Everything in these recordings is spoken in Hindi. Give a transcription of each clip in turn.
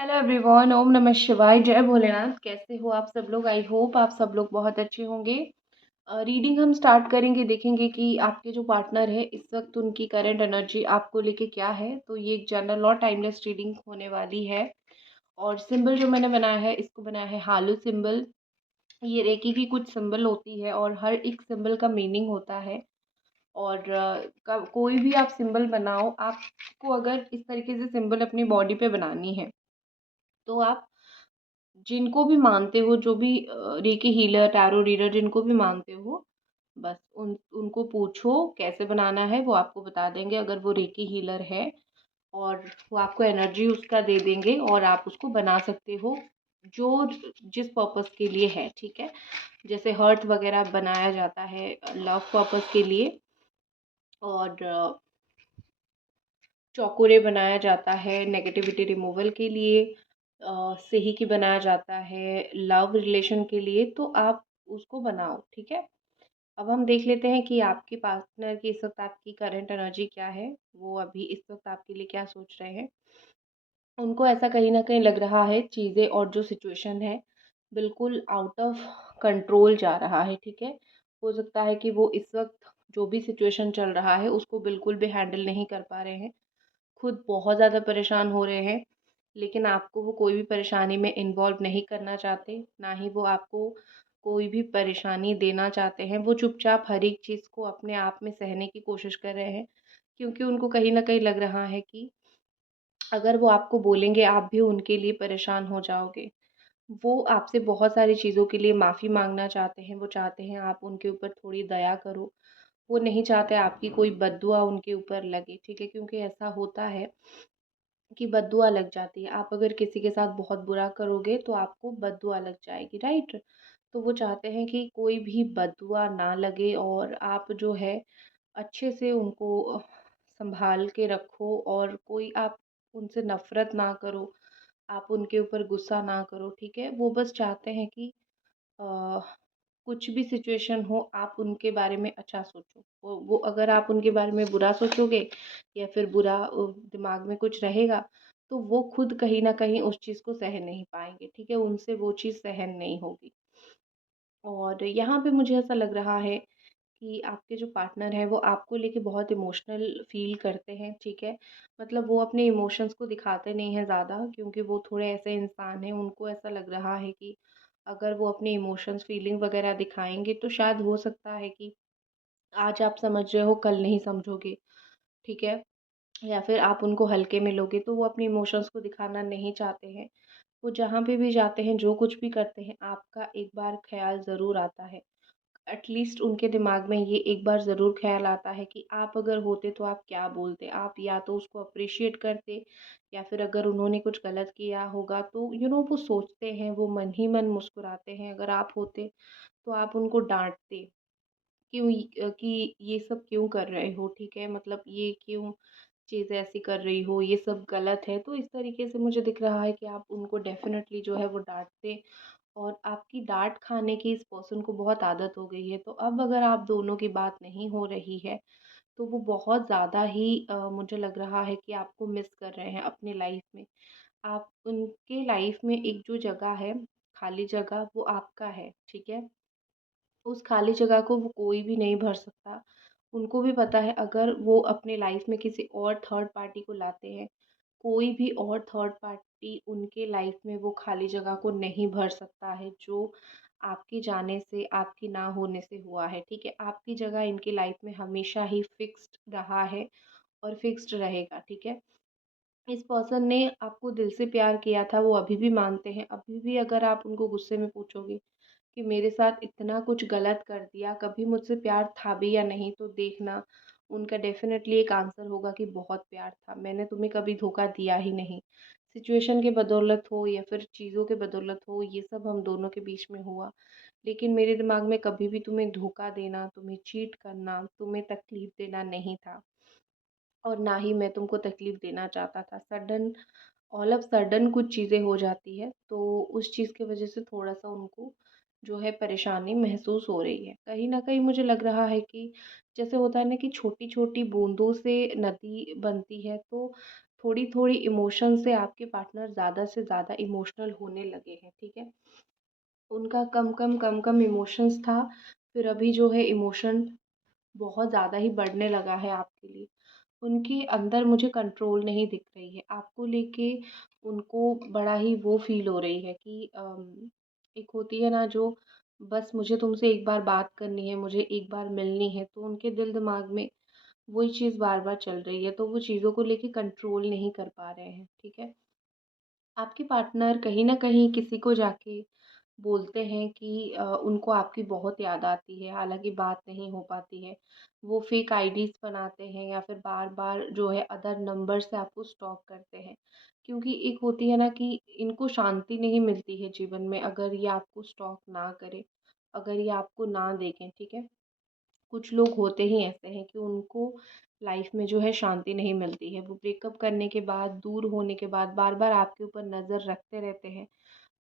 हेलो एवरीवन, ओम नमः शिवाय, जय भोलेनाथ। कैसे हो आप सब लोग? आई होप आप सब लोग बहुत अच्छे होंगे। रीडिंग हम स्टार्ट करेंगे, देखेंगे कि आपके जो पार्टनर है इस वक्त उनकी करंट एनर्जी आपको लेके क्या है। तो ये एक जनरल और टाइमलेस रीडिंग होने वाली है। और सिंबल जो मैंने बनाया है, इसको बनाया है हालू सिंबल। ये रेकी की कुछ सिंबल होती है और हर एक सिंबल का मीनिंग होता है। और कोई भी आप सिंबल बनाओ, आपको अगर इस तरीके से सिंबल अपनी बॉडी पे बनानी है तो आप जिनको भी मानते हो, जो भी रेकी हीलर, टैरो रीडर, जिनको भी मानते हो, बस उनको पूछो कैसे बनाना है, वो आपको बता देंगे अगर वो रेकी हीलर है। और वो आपको एनर्जी उसका दे देंगे और आप उसको बना सकते हो जो जिस पर्पस के लिए है। ठीक है, जैसे हर्ट वगैरह बनाया जाता है लव पर्पस के लिए, और चौकोरे बनाया जाता है नेगेटिविटी रिमूवल के लिए, सेही की बनाया जाता है लव रिलेशन के लिए। तो आप उसको बनाओ। ठीक है, अब हम देख लेते हैं कि आपके पार्टनर की इस वक्त आपकी करंट एनर्जी क्या है, वो अभी इस वक्त आपके लिए क्या सोच रहे हैं। उनको ऐसा कहीं ना कहीं लग रहा है चीज़ें और जो सिचुएशन है बिल्कुल आउट ऑफ कंट्रोल जा रहा है। ठीक है, हो सकता है कि वो इस वक्त जो भी सिचुएशन चल रहा है उसको बिल्कुल भी हैंडल नहीं कर पा रहे हैं, खुद बहुत ज़्यादा परेशान हो रहे हैं। लेकिन आपको वो कोई भी परेशानी में इन्वॉल्व नहीं करना चाहते, ना ही वो आपको कोई भी परेशानी देना चाहते हैं। वो चुपचाप हर एक चीज़ को अपने आप में सहने की कोशिश कर रहे हैं, क्योंकि उनको कहीं न कहीं लग रहा है कि अगर वो आपको बोलेंगे, आप भी उनके लिए परेशान हो जाओगे। वो आपसे बहुत सारी चीज़ों के लिए माफ़ी माँगना चाहते हैं, वो चाहते हैं आप उनके ऊपर थोड़ी दया करो। वो नहीं चाहते आपकी कोई बद्दुआ उनके ऊपर लगे। ठीक है, क्योंकि ऐसा होता है कि बद्दुआ लग जाती है। आप अगर किसी के साथ बहुत बुरा करोगे तो आपको बद्दुआ लग जाएगी, राइट? तो वो चाहते हैं कि कोई भी बद्दुआ ना लगे और आप जो है अच्छे से उनको संभाल के रखो, और कोई आप उनसे नफ़रत ना करो, आप उनके ऊपर गुस्सा ना करो। ठीक है, वो बस चाहते हैं कि अ, कुछ भी सिचुएशन हो आप उनके बारे में अच्छा सोचो। वो अगर आप उनके बारे में बुरा सोचोगे या फिर बुरा दिमाग में कुछ रहेगा, तो वो खुद कहीं न कहीं उस चीज़ को सह नहीं पाएँगे। ठीक है, उनसे वो चीज़ सहन नहीं होगी। और यहाँ पे मुझे ऐसा लग रहा है कि आपके जो पार्टनर हैं वो आपको लेके बहुत इमोशनल फ़ील करते हैं। ठीक है, मतलब वो अपने इमोशंस को दिखाते नहीं हैं ज़्यादा, क्योंकि वो थोड़े ऐसे इंसान हैं, उनको ऐसा लग रहा है कि अगर वो अपने इमोशंस, फीलिंग वगैरह दिखाएँगे तो शायद हो सकता है कि आज आप समझ रहे हो, कल नहीं समझोगे। ठीक है, या फिर आप उनको हल्के में लोगे, तो वो अपने इमोशंस को दिखाना नहीं चाहते हैं। वो जहाँ पे भी जाते हैं, जो कुछ भी करते हैं, आपका एक बार ख़्याल ज़रूर आता है। एटलीस्ट उनके दिमाग में ये एक बार ज़रूर ख़्याल आता है कि आप अगर होते तो आप क्या बोलते? आप या तो उसको अप्रिशिएट करते, या फिर अगर उन्होंने कुछ गलत किया होगा तो वो सोचते हैं, वो मन ही मन मुस्कुराते हैं। अगर आप होते तो आप उनको डाँटते, कि ये सब क्यों कर रहे हो? ठीक है, मतलब ये क्यों चीज़ ऐसी कर रही हो? ये सब गलत है। तो इस तरीके से मुझे दिख रहा है कि आप उनको डेफ़िनेटली जो है वो डाँटते, और आपकी डाँट खाने की इस पर्सन को बहुत आदत हो गई है। तो अब अगर आप दोनों की बात नहीं हो रही है, तो वो बहुत ज़्यादा ही मुझे लग रहा है कि आपको मिस कर रहे हैं अपनी लाइफ़ में। आप उनके लाइफ़ में एक जो जगह है, खाली जगह, वो आपका है। ठीक है? उस खाली जगह को वो कोई भी नहीं भर सकता। उनको भी पता है अगर वो अपने लाइफ़ में किसी और थर्ड पार्टी को लाते हैं, कोई भी और थर्ड पार्टी उनके लाइफ़ में वो खाली जगह को नहीं भर सकता है, जो आपके जाने से, आपके ना होने से हुआ है। ठीक है? आपकी जगह इनकी लाइफ़ में हमेशा ही फ़िक्स्ड रहा है और फ़िक्स्ड रहेगा। ठीक है? इस पर्सन ने आपको दिल से प्यार किया था, वो अभी भी मानते हैं। अभी भी अगर आप उनको गुस्से में पूछोगे कि मेरे साथ इतना कुछ गलत कर दिया, कभी मुझसे प्यार था भी या नहीं, तो देखना उनका डेफ़िनेटली एक आंसर होगा कि बहुत प्यार था, मैंने तुम्हें कभी धोखा दिया ही नहीं। सिचुएशन की बदौलत हो या फिर चीज़ों के बदौलत हो, ये सब हम दोनों के बीच में हुआ। लेकिन मेरे दिमाग में कभी भी तुम्हें धोखा देना, तुम्हें चीट करना, तुम्हें तकलीफ़ देना नहीं था, और ना ही मैं तुमको तकलीफ़ देना चाहता था। ऑल ऑफ सडन कुछ चीज़ें हो जाती है, तो उस चीज़ की वजह से थोड़ा-सा उनको जो है परेशानी महसूस हो रही है। कहीं न कहीं मुझे लग रहा है कि जैसे होता है ना कि छोटी-छोटी बूँदों से नदी बनती है, तो थोड़ी-थोड़ी इमोशन से आपके पार्टनर ज़्यादा से ज़्यादा इमोशनल होने लगे हैं, ठीक है? उनका कम-कम इमोशंस था, फिर अभी जो है इमोशन बहुत ज़्यादा ही बढ़ने लगा है आपके लिए। उनके अंदर मुझे कंट्रोल नहीं दिख रही है। आपको लेके उनको बड़ा ही वो फ़ील हो रही है कि एक होती है ना जो बस मुझे तुमसे एक बार बात करनी है, मुझे एक बार मिलनी है, तो उनके दिल-दिमाग में वही चीज़ बार-बार चल रही है, तो वो चीज़ों को लेके कंट्रोल नहीं कर पा रहे हैं, ठीक है? आपके पार्टनर कहीं न कहीं किसी को जाके बोलते हैं कि उनको आपकी बहुत याद आती है, हालाँकि बात नहीं हो पाती है। वो फ़ेक आईडीज़ बनाते हैं या फिर बार-बार जो है अदर नंबर से आपको स्टॉक करते हैं। क्योंकि एक होती है ना कि इनको शांति नहीं मिलती है जीवन में अगर ये आपको स्टॉक ना करें, अगर ये आपको ना देखें, ठीक है? कुछ लोग होते ही ऐसे हैं कि उनको लाइफ में जो है शांति नहीं मिलती है। वो ब्रेकअप करने के बाद, दूर होने के बाद बार-बार आपके ऊपर नज़र रखते रहते हैं।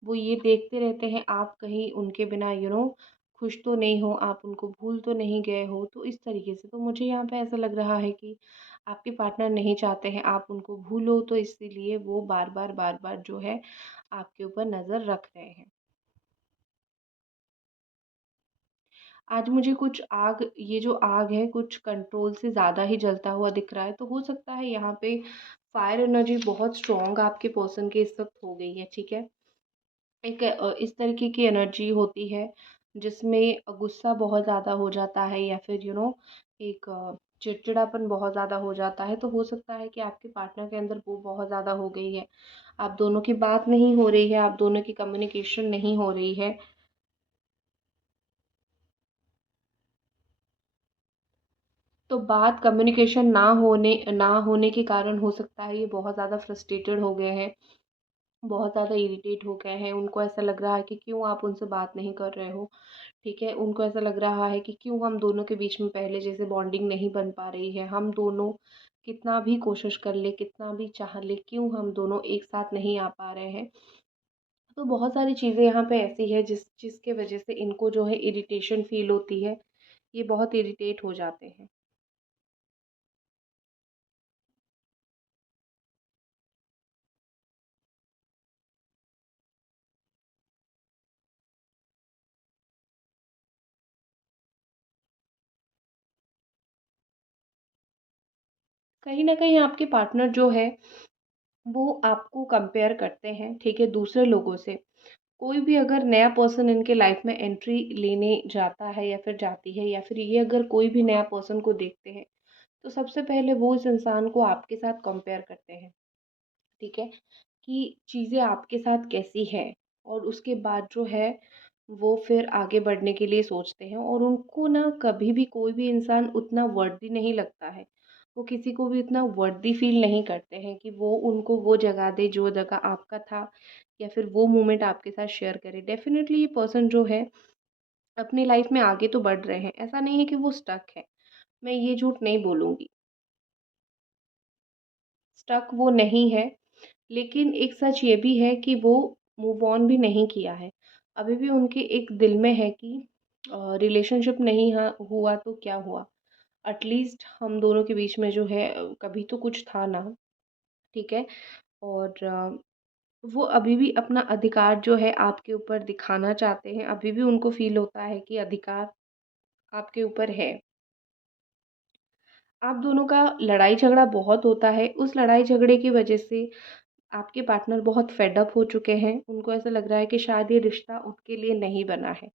वो ये देखते रहते हैं आप कहीं उनके बिना खुश तो नहीं हो, आप उनको भूल तो नहीं गए हो। तो इस तरीके से तो मुझे यहाँ पे ऐसा लग रहा है कि आपके पार्टनर नहीं चाहते हैं आप उनको भूलो, तो इसीलिए वो बार-बार जो है आपके ऊपर नज़र रख रहे हैं। आज मुझे कुछ आग ये जो आग है कुछ कंट्रोल से ज़्यादा ही जलता हुआ दिख रहा है, तो हो सकता है यहाँ पे फायर एनर्जी बहुत स्ट्रॉन्ग आपके पर्सन के इस वक़्त हो गई है, ठीक है? एक इस तरीके की एनर्जी होती है जिसमें गुस्सा बहुत ज़्यादा हो जाता है या फिर एक चिड़चिड़ापन बहुत ज़्यादा हो जाता है, तो हो सकता है कि आपके पार्टनर के अंदर वो बहुत ज़्यादा हो गई है। आप दोनों की बात नहीं हो रही है, आप दोनों की कम्युनिकेशन नहीं हो रही है। तो बात कम्युनिकेशन ना होने के कारण हो सकता है ये बहुत ज़्यादा फ्रस्ट्रेटेड हो गए हैं, बहुत ज़्यादा इरिटेट हो गए हैं। उनको ऐसा लग रहा है कि क्यों आप उनसे बात नहीं कर रहे हो, ठीक है? उनको ऐसा लग रहा है कि क्यों हम दोनों के बीच में पहले जैसे बॉन्डिंग नहीं बन पा रही है। हम दोनों कितना भी कोशिश कर लें, कितना भी चाह लें, क्यों हम दोनों एक साथ नहीं आ पा रहे हैं। तो बहुत सारी चीज़ें यहाँ पे ऐसी है जिसके वजह से इनको जो है इरिटेशन फ़ील होती है। ये बहुत इरिटेट हो जाते हैं। कहीं न कहीं आपके पार्टनर जो है वो आपको कंपेयर करते हैं, ठीक है, दूसरे लोगों से। कोई भी अगर नया पर्सन इनके लाइफ में एंट्री लेने जाता है या फिर जाती है या फिर ये अगर कोई भी नया पर्सन को देखते हैं, तो सबसे पहले वो इस इंसान को आपके साथ कंपेयर करते हैं, ठीक है? कि चीज़ें आपके साथ कैसी हैं और उसके बाद जो है वो फिर आगे बढ़ने के लिए सोचते हैं और उनको ना कभी भी कोई भी इंसान उतना वर्दी नहीं लगता है। वो किसी को भी उतना वर्दी फ़ील नहीं करते हैं कि वो उनको वो जगह दे जो जगह आपका था या फिर वो मोमेंट आपके साथ शेयर करे। डेफ़िनेटली ये पर्सन जो है अपनी लाइफ़ में आगे तो बढ़ रहे हैं। ऐसा नहीं है कि वो स्टक है। मैं ये झूठ नहीं बोलूँगी। स्टक वो नहीं है, लेकिन एक सच ये भी है कि वो मूव ऑन भी नहीं किया है। अभी भी उनके एक दिल में है कि रिलेशनशिप नहीं हुआ तो क्या हुआ? एटलीस्ट हम दोनों के बीच में जो है कभी तो कुछ था ना, ठीक है? और वो अभी भी अपना अधिकार जो है आपके ऊपर दिखाना चाहते हैं। अभी भी उनको फ़ील होता है कि अधिकार आपके ऊपर है। आप दोनों का लड़ाई झगड़ा बहुत होता है। उस लड़ाई झगड़े की वजह से आपके पार्टनर बहुत फेड अप हो चुके हैं। उनको ऐसा लग रहा है कि शायद ये रिश्ता उनके लिए नहीं बना है।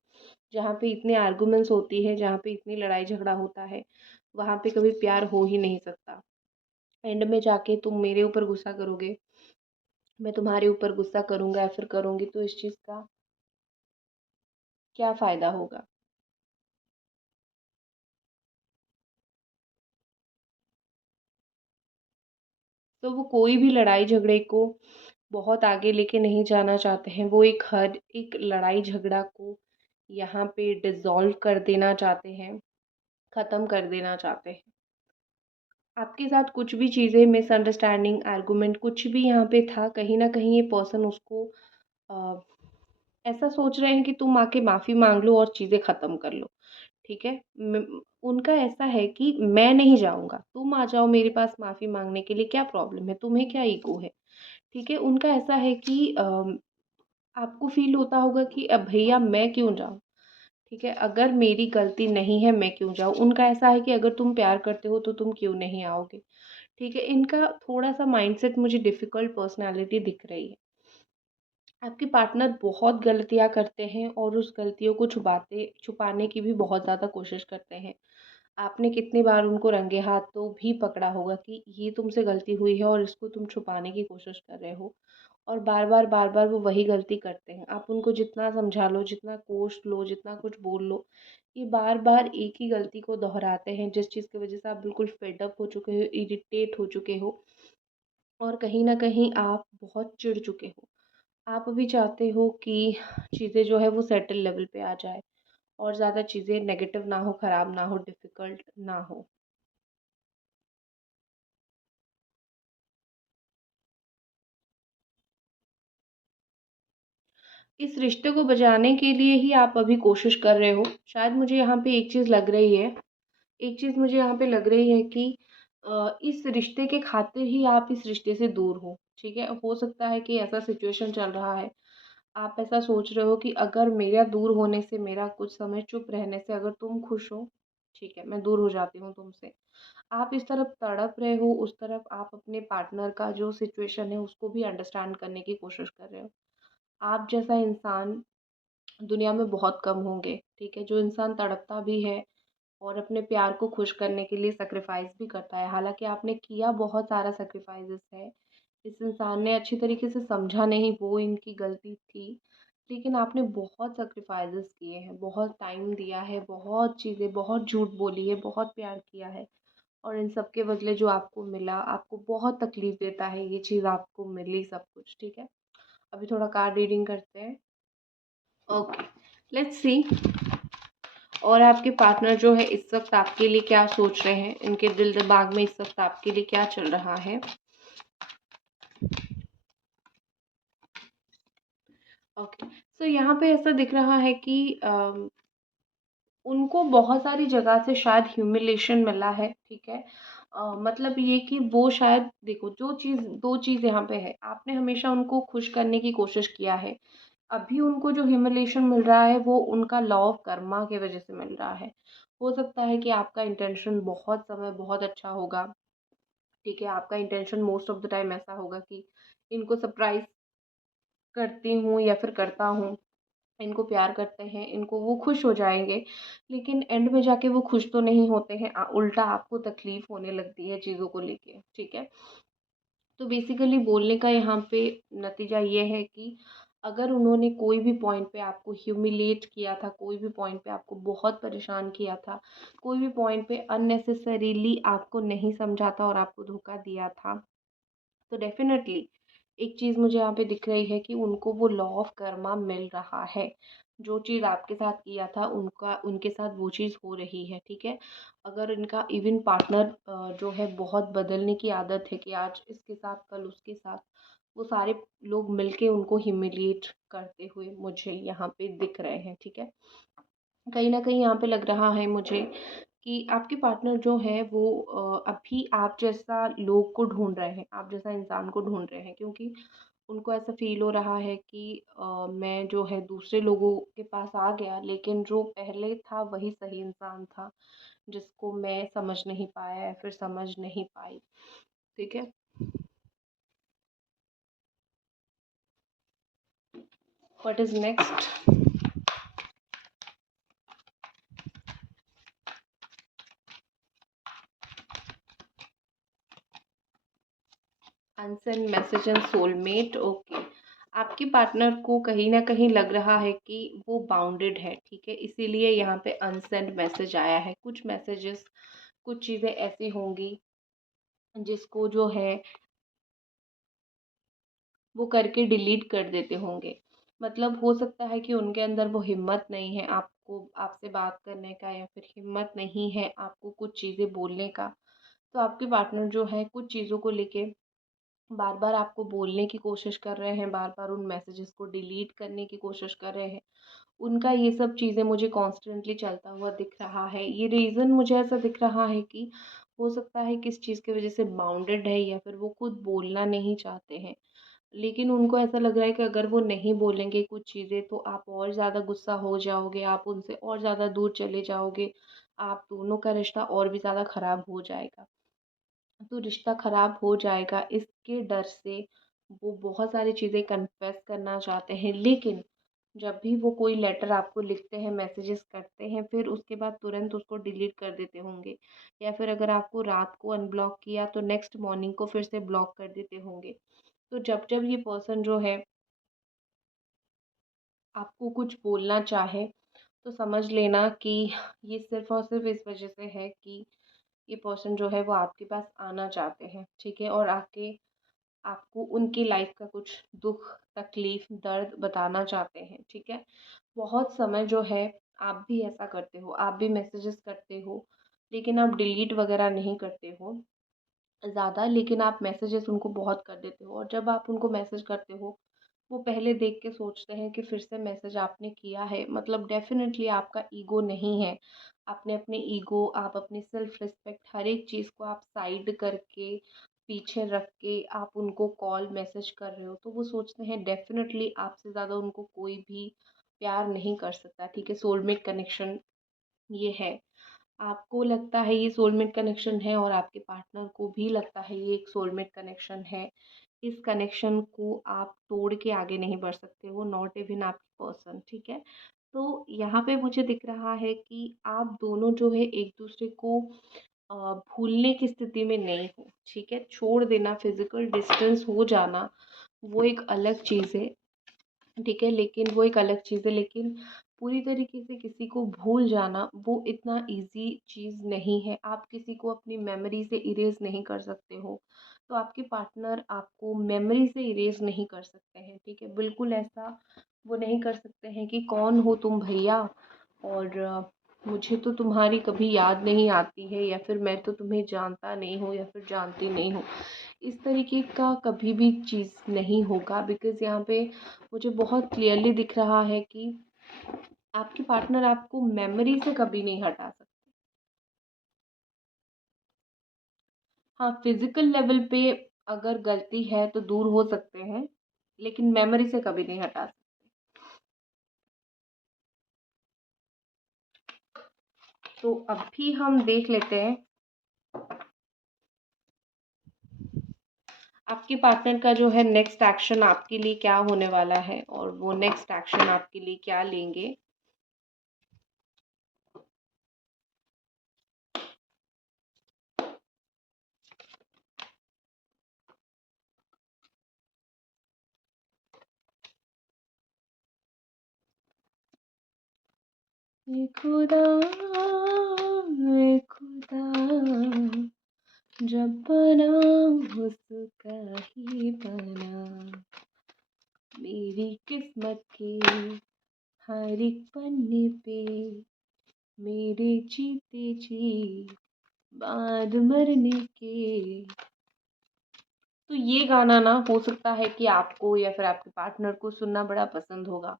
जहाँ पे इतने आर्गुमेंट्स होती है, जहाँ पे इतनी लड़ाई झगड़ा होता है, वहाँ पे कभी प्यार हो ही नहीं सकता। एंड में जाके तुम मेरे ऊपर गुस्सा करोगे, मैं तुम्हारे ऊपर गुस्सा करूँगा या फिर करूँगी, तो इस चीज़ का क्या फ़ायदा होगा? तो वो कोई भी लड़ाई झगड़े को बहुत आगे लेके नहीं जाना चाहते हैं। वो हर एक लड़ाई झगड़ा को यहाँ पे डिसॉल्व कर देना चाहते हैं, ख़त्म कर देना चाहते हैं। आपके साथ कुछ भी चीज़ें मिसअंडरस्टैंडिंग, आर्गुमेंट कुछ भी यहाँ पे था, कहीं न कहीं ये पर्सन उसको अ, ऐसा सोच रहे हैं कि तुम आके माफ़ी माँग लो और चीज़ें ख़त्म कर लो। ठीक है? उनका ऐसा है कि मैं नहीं जाऊँगा, तुम आ जाओ मेरे पास माफ़ी माँगने के लिए, क्या प्रॉब्लम है? तुम्हें क्या ईगो है? ठीक है? उनका ऐसा है कि आपको फ़ील होता होगा कि भैया मैं क्यों जाऊँ? ठीक है? अगर मेरी गलती नहीं है मैं क्यों जाऊँ? उनका ऐसा है कि अगर तुम प्यार करते हो तो तुम क्यों नहीं आओगे? ठीक है? इनका थोड़ा-सा माइंडसेट मुझे डिफ़िकल्ट पर्सनैलिटी दिख रही है। आपके पार्टनर बहुत गलतियाँ करते हैं और उस गलतियों को छुपाने की भी बहुत ज़्यादा कोशिश करते हैं। आपने कितनी बार उनको रंगे हाथों भी पकड़ा होगा कि ये तुमसे गलती हुई है और इसको तुम छुपाने की कोशिश कर रहे हो, और बार-बार वो वही गलती करते हैं। आप उनको जितना समझा लो, जितना कोस लो, जितना कुछ बोल लो, ये बार-बार एक ही गलती को दोहराते हैं, जिस चीज़ की वज़ह से आप बिल्कुल फेड अप हो चुके हो, इरिटेट हो चुके हो और कहीं न कहीं आप बहुत चिढ़ चुके हो। आप भी चाहते हो कि चीज़ें जो है वो सेटल लेवल पे आ जाए और ज़्यादा चीज़ें नेगेटिव ना हो, ख़राब ना हो, डिफ़िकल्ट ना हो। इस रिश्ते को बचाने के लिए ही आप अभी कोशिश कर रहे हो। शायद मुझे यहाँ पे एक चीज़ लग रही है, एक चीज़ मुझे यहाँ पे लग रही है कि इस रिश्ते के खातिर ही आप इस रिश्ते से दूर हो, ठीक है? हो सकता है कि ऐसा सिचुएशन चल रहा है, आप ऐसा सोच रहे हो कि अगर मेरा दूर होने से, मेरा कुछ समय चुप रहने से अगर तुम खुश हो, ठीक है, मैं दूर हो जाती हूँ तुमसे। आप इस तरफ तड़प रहे हो, उस तरफ आप अपने पार्टनर का जो सिचुएशन है उसको भी अंडरस्टैंड करने की कोशिश कर रहे हो। आप जैसा इंसान दुनिया में बहुत कम होंगे, ठीक है? जो इंसान तड़पता भी है और अपने प्यार को खुश करने के लिए सैक्रिफ़ाइस भी करता है। हालाँकि आपने किया बहुत सारा सैक्रिफ़ाइसेस है। इस इंसान ने अच्छी तरीके से समझा नहीं, वो इनकी गलती थी। लेकिन आपने बहुत सैक्रिफ़ाइसेस किए हैं, बहुत टाइम दिया है, बहुत चीज़ें, बहुत झूठ बोली है, बहुत प्यार किया है और इन सब के बदले जो आपको मिला, आपको बहुत तकलीफ़ देता है ये चीज़, आपको मिली सब कुछ, ठीक है? अभी थोड़ा कार्ड रीडिंग करते हैं। Okay, let's see. और आपके पार्टनर जो है इस वक़्त आपके लिए क्या सोच रहे हैं? इनके दिल-दिमाग में इस वक़्त आपके लिए क्या चल रहा है? ओके, सो यहाँ पे ऐसा दिख रहा है कि उनको बहुत सारी जगह से शायद ह्यूमिलिएशन मिला है, ठीक है? मतलब ये कि वो शायद देखो, जो चीज़ 2 चीज़ यहाँ पे है, आपने हमेशा उनको खुश करने की कोशिश किया है। अभी उनको जो ह्यूमिलिएशन मिल रहा है वो उनका लॉ ऑफ कर्मा की वज़ह से मिल रहा है। हो सकता है कि आपका इंटेंशन बहुत समय बहुत अच्छा होगा, ठीक है? आपका intention most of the time ऐसा होगा कि इनको सरप्राइज़ करती हूँ या फिर करता हूँ, इनको प्यार करते हैं, इनको वो खुश हो जाएँगे, लेकिन एंड में जाके वो खुश तो नहीं होते हैं, उल्टा आपको तकलीफ़ होने लगती है चीज़ों को लेके, ठीक है? तो बेसिकली बोलने का यहाँ पे नतीजा ये है कि अगर उन्होंने कोई भी पॉइंट पे आपको ह्यूमिलिएट किया था, कोई भी पॉइंट पे आपको बहुत परेशान किया था, कोई भी पॉइंट पे अननेसेसरीली आपको नहीं समझा था और आपको धोखा दिया था, तो डेफ़िनेटली एक चीज़ मुझे यहाँ पे दिख रही है कि उनको वो लॉ ऑफ कर्मा मिल रहा है। जो चीज़ आपके साथ किया था उनका उनके साथ वो चीज़ हो रही है, ठीक है? अगर इनका इवन पार्टनर जो है बहुत बदलने की आदत है कि आज इसके साथ, कल उसके साथ, वो सारे लोग मिलके उनको ह्यूमिलिएट करते हुए मुझे यहाँ पे दिख रहे हैं, ठीक है? कहीं न कहीं यहाँ पे लग रहा है मुझे कि आपके पार्टनर जो है वो अभी आप जैसा लोग को ढूँढ रहे हैं, आप जैसा इंसान को ढूँढ रहे हैं, क्योंकि उनको ऐसा फ़ील हो रहा है कि मैं जो है दूसरे लोगों के पास आ गया, लेकिन जो पहले था वही सही इंसान था, जिसको मैं समझ नहीं पाया या फिर समझ नहीं पाई, ठीक है? What is next? Unsent message and soulmate, okay. आपके पार्टनर को कहीं न कहीं लग रहा है कि वो बाउंडेड है, ठीक है? इसीलिए यहाँ पे अनसेंड मैसेज आया है। कुछ मैसेजेस, कुछ चीज़ें ऐसी होंगी जिसको जो है वो करके डिलीट कर देते होंगे। मतलब हो सकता है कि उनके अंदर वो हिम्मत नहीं है आपको आपसे बात करने का, या फिर हिम्मत नहीं है आपको कुछ चीज़ें बोलने का। तो आपके पार्टनर जो है कुछ चीज़ों को लेके बार बार आपको बोलने की कोशिश कर रहे हैं, बार बार उन मैसेजेस को डिलीट करने की कोशिश कर रहे हैं। उनका ये सब चीज़ें मुझे कॉन्स्टेंटली चलता हुआ दिख रहा है। ये रीज़न मुझे ऐसा दिख रहा है कि हो सकता है किस चीज़ की वजह से बाउंडेड है, या फिर वो खुद बोलना नहीं चाहते हैं। लेकिन उनको ऐसा लग रहा है कि अगर वो नहीं बोलेंगे कुछ चीज़ें तो आप और ज़्यादा गुस्सा हो जाओगे, आप उनसे और ज़्यादा दूर चले जाओगे, आप दोनों का रिश्ता और भी ज़्यादा ख़राब हो जाएगा। तो रिश्ता ख़राब हो जाएगा, इसके डर से वो बहुत सारी चीज़ें कन्फेस करना चाहते हैं। लेकिन जब भी वो कोई लेटर आपको लिखते हैं, मैसेजेस करते हैं, फिर उसके बाद तुरंत उसको डिलीट कर देते होंगे, या फिर अगर आपको रात को अनब्लॉक किया तो नेक्स्ट मॉर्निंग को फिर से ब्लॉक कर देते होंगे। तो जब जब ये पर्सन जो है आपको कुछ बोलना चाहे, तो समझ लेना कि ये सिर्फ़ और सिर्फ़ इस वजह से है कि ये पर्सन जो है वो आपके पास आना चाहते हैं, ठीक है? और आके आपको उनकी लाइफ़ का कुछ दुःख, तकलीफ़, दर्द बताना चाहते हैं, ठीक है? बहुत समय जो है आप भी ऐसा करते हो, आप भी मैसेजेस करते हो, लेकिन आप डिलीट वगैरह नहीं करते हो ज़्यादा, लेकिन आप मैसेजेस उनको बहुत कर देते हो, और जब आप उनको मैसेज करते हो, वो पहले देख के सोचते हैं कि फिर से मैसेज आपने किया है, मतलब डेफ़िनेटली आपका ईगो नहीं है। आपने अपने ईगो, आप अपनी सेल्फ़ रिस्पेक्ट, हर एक चीज़ को आप साइड करके, पीछे रख के आप उनको कॉल, मैसेज कर रहे हो, तो वो सोचते हैं डेफ़िनेटली आपसे ज़्यादा उनको कोई भी प्यार नहीं कर सकता, ठीक है? सोलमेट कनेक्शन ये है। आपको लगता है ये सोलमेट कनेक्शन है, और आपके पार्टनर को भी लगता है ये एक सोलमेट कनेक्शन है। इस कनेक्शन को आप तोड़ के आगे नहीं बढ़ सकते हो, नॉट इवन आपकी पर्सन, ठीक है? तो यहाँ पे मुझे दिख रहा है कि आप दोनों जो है एक-दूसरे को भूलने की स्थिति में नहीं हो, ठीक है? छोड़ देना, फिज़िकल डिस्टेंस हो जाना, वो एक अलग चीज़ है। ठीक है, लेकिन वो एक अलग चीज़ है, लेकिन पूरी तरीके से किसी को भूल जाना वो इतना ईज़ी चीज़ नहीं है। आप किसी को अपनी मेमोरी से इरेज़ नहीं कर सकते हो, तो आपके पार्टनर आपको मेमोरी से इरेज़ नहीं कर सकते हैं, ठीक है? बिल्कुल ऐसा वो नहीं कर सकते हैं कि कौन हो तुम भैया, और मुझे तो तुम्हारी कभी याद नहीं आती है, या फिर मैं तो तुम्हें जानता नहीं हूँ या फिर जानती नहीं हूँ। इस तरीके का कभी भी चीज़ नहीं होगा, बिकॉज़ यहाँ पे मुझे बहुत क्लियरली दिख रहा है कि आपके पार्टनर आपको मेमोरी से कभी नहीं हटा सकते। हाँ, फ़िज़िकल लेवल पे अगर गलती है तो दूर हो सकते हैं, लेकिन मेमोरी से कभी नहीं हटा सकते। तो अभी हम देख लेते हैं आपके पार्टनर का जो है नेक्स्ट एक्शन आपके लिए क्या होने वाला है, और वो नेक्स्ट एक्शन आपके लिए क्या लेंगे। ए खुदा, ए खुदा, जब बना उसका ही बना, मेरी किस्मत के हर एक पन्ने पे, मेरे जीते जी बाद मरने के। तो ये गाना ना हो सकता है कि आपको या फिर आपके पार्टनर को सुनना बड़ा पसंद होगा।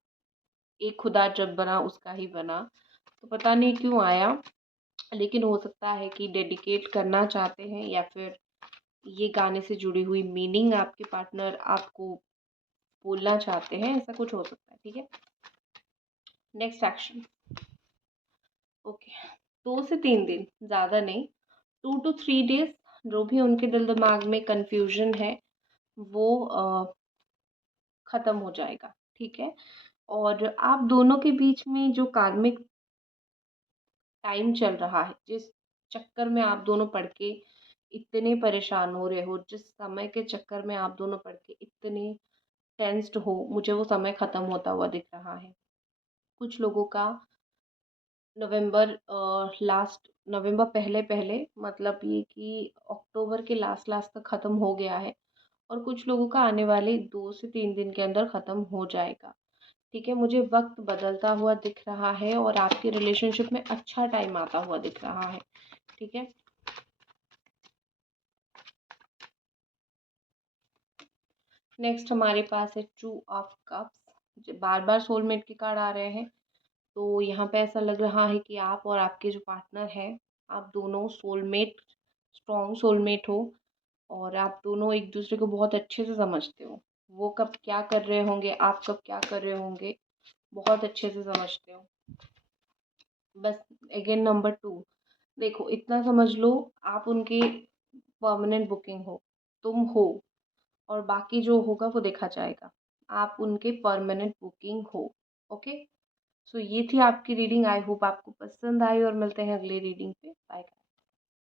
एक खुदा जब बना उसका ही बना, तो पता नहीं क्यों आया, लेकिन हो सकता है कि डेडिकेट करना चाहते हैं, या फिर ये गाने से जुड़ी हुई मीनिंग आपके पार्टनर आपको बोलना चाहते हैं, ऐसा कुछ हो सकता है, ठीक है? नेक्स्ट एक्शन, ओके, 2 से 3 दिन, ज़्यादा नहीं, 2 to 3 डेज़, जो भी उनके दिल दिमाग में कन्फ्यूजन है वो ख़त्म हो जाएगा, ठीक है? और आप दोनों के बीच में जो कार्मिक टाइम चल रहा है, जिस चक्कर में आप दोनों पड़ के इतने परेशान हो रहे हो, जिस समय के चक्कर में आप दोनों पड़ के इतने टेंस्ड हो, मुझे वो समय ख़त्म होता हुआ दिख रहा है। कुछ लोगों का नवंबर लास्ट, नवंबर पहले-पहले, मतलब ये कि अक्टूबर के लास्ट-लास्ट तक ख़त्म हो गया है, और कुछ लोगों का आने वाले 2 से 3 दिन के अंदर ख़त्म हो जाएगा। ठीक है, मुझे वक़्त बदलता हुआ दिख रहा है, और आपके रिलेशनशिप में अच्छा टाइम आता हुआ दिख रहा है। ठीक है? नेक्स्ट हमारे पास है two of cups. Bar bar soulmate के कार्ड आ रहे हैं, तो यहाँ पे ऐसा लग रहा है कि आप और आपके जो पार्टनर है, आप दोनों सोलमेट, स्ट्रॉन्ग सोलमेट हो, और आप दोनों एक दूसरे को बहुत अच्छे से समझते हो। वो कब क्या कर रहे होंगे, आप कब क्या कर रहे होंगे, बहुत अच्छे से समझते हो। बस अगेन नंबर 2, देखो इतना समझ लो, आप उनकी परमानेंट बुकिंग हो, तुम हो, और बाकी जो होगा वो देखा जाएगा। आप उनके परमानेंट बुकिंग हो। ओके, सो ये थी आपकी रीडिंग। आई होप आपको पसंद आई, और मिलते हैं अगली रीडिंग पे। बाय।